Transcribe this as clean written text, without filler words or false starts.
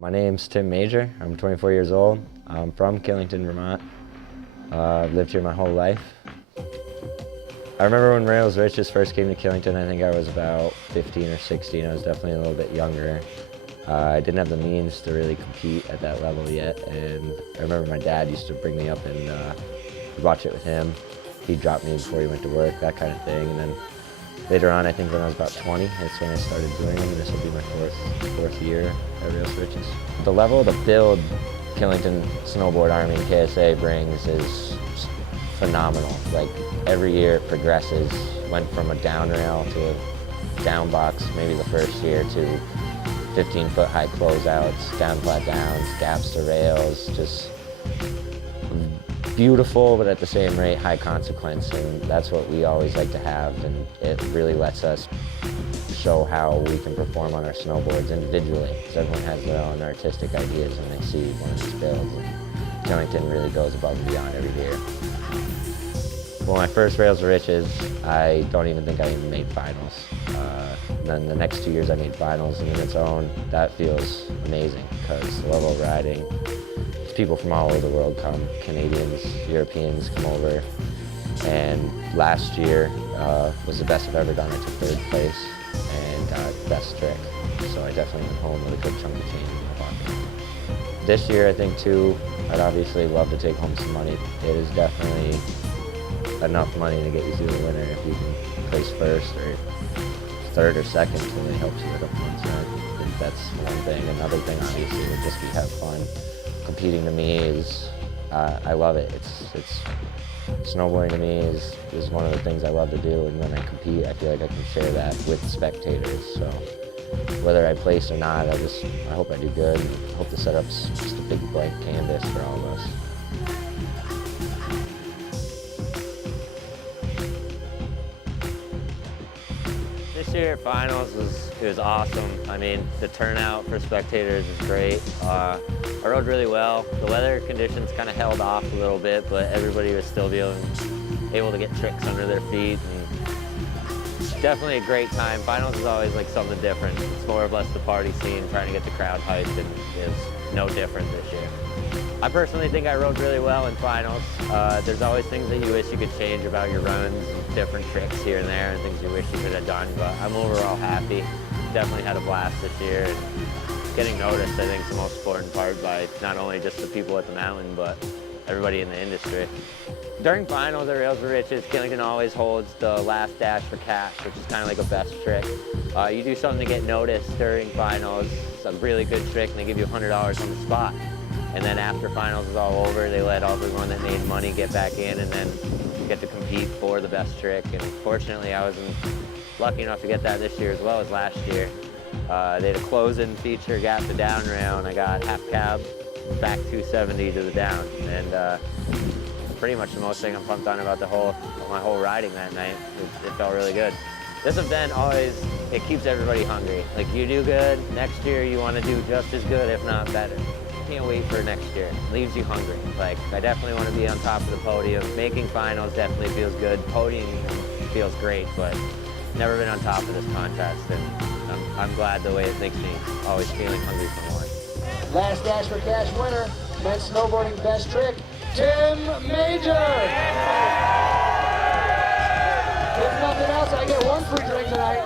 My name's Tim Major. I'm 24 years old. I'm from Killington, Vermont. I've lived here my whole life. I remember when Rails Riches first came to Killington. I think I was about 15 or 16. I was definitely a little bit younger. I didn't have the means to really compete at that level yet, and I remember my dad used to bring me up and watch it with him. He'd drop me before he went to work, that kind of thing. And then later on, I think when I was about 20, that's when I started doing them. This will be my fourth year at Rails Riches. The level to build Killington Snowboard Army and KSA brings is phenomenal. Like every year it progresses. Went from a down rail to a down box maybe the first year to 15-foot high closeouts, down flat downs, gaps to rails, just beautiful, but at the same rate, high consequence, and that's what we always like to have, and it really lets us show how we can perform on our snowboards individually, because everyone has their own artistic ideas when they see one of these builds, and Killington really goes above and beyond every year. Well, my first Rails Riches, I don't even think I even made finals. Then the next 2 years I made finals, and in its own, that feels amazing, because the level of riding, people from all over the world come, Canadians, Europeans come over, and last year was the best I've ever done. I took third place and got best trick, so I definitely went home with a good chunk of change in my pocket. This year, I think too, I'd obviously love to take home some money. It is definitely enough money to get you through the winter. If you can place first or third or second, it really helps you with a fun set. I think that's one thing. Another thing, obviously, would just be have fun. Competing to me is, I love it. It's snowboarding to me is one of the things I love to do, and when I compete, I feel like I can share that with spectators. So whether I place or not, I hope I do good. I hope the setup's just a big blank canvas for all of us. This year at finals was awesome. I mean, the turnout for spectators is great. I rode really well. The weather conditions kind of held off a little bit, but everybody was still able to get tricks under their feet. And definitely a great time. Finals is always like something different. It's more or less the party scene, trying to get the crowd hyped, and is no different this year. I personally think I rode really well in finals. There's always things that you wish you could change about your runs, different tricks here and there, and things you wish you could have done, but I'm overall happy. Definitely had a blast this year, and getting noticed, I think, is the most important part by not only just the people at the mountain, but everybody in the industry. During finals at Rails Riches, Killington always holds the last dash for cash, which is kind of like a best trick. You do something to get noticed during finals, it's a really good trick, and they give you $100 on the spot. And then after finals is all over, they let everyone that made money get back in, and then get to compete for the best trick. And fortunately, I wasn't lucky enough to get that this year as well as last year. They had a close-in feature, gap to down rail, and I got half cab, back 270 to the down. And pretty much the most thing I'm pumped on about my whole riding that night. It felt really good. This event it keeps everybody hungry. Like, you do good, next year you want to do just as good, if not better. Can't wait for next year. It leaves you hungry. Like, I definitely want to be on top of the podium. Making finals definitely feels good. Podium feels great, but never been on top of this contest, and I'm glad the way it makes me always feeling hungry for more. Last dash for cash winner, men's snowboarding best trick, Tim Major. If nothing else, I get one free drink tonight.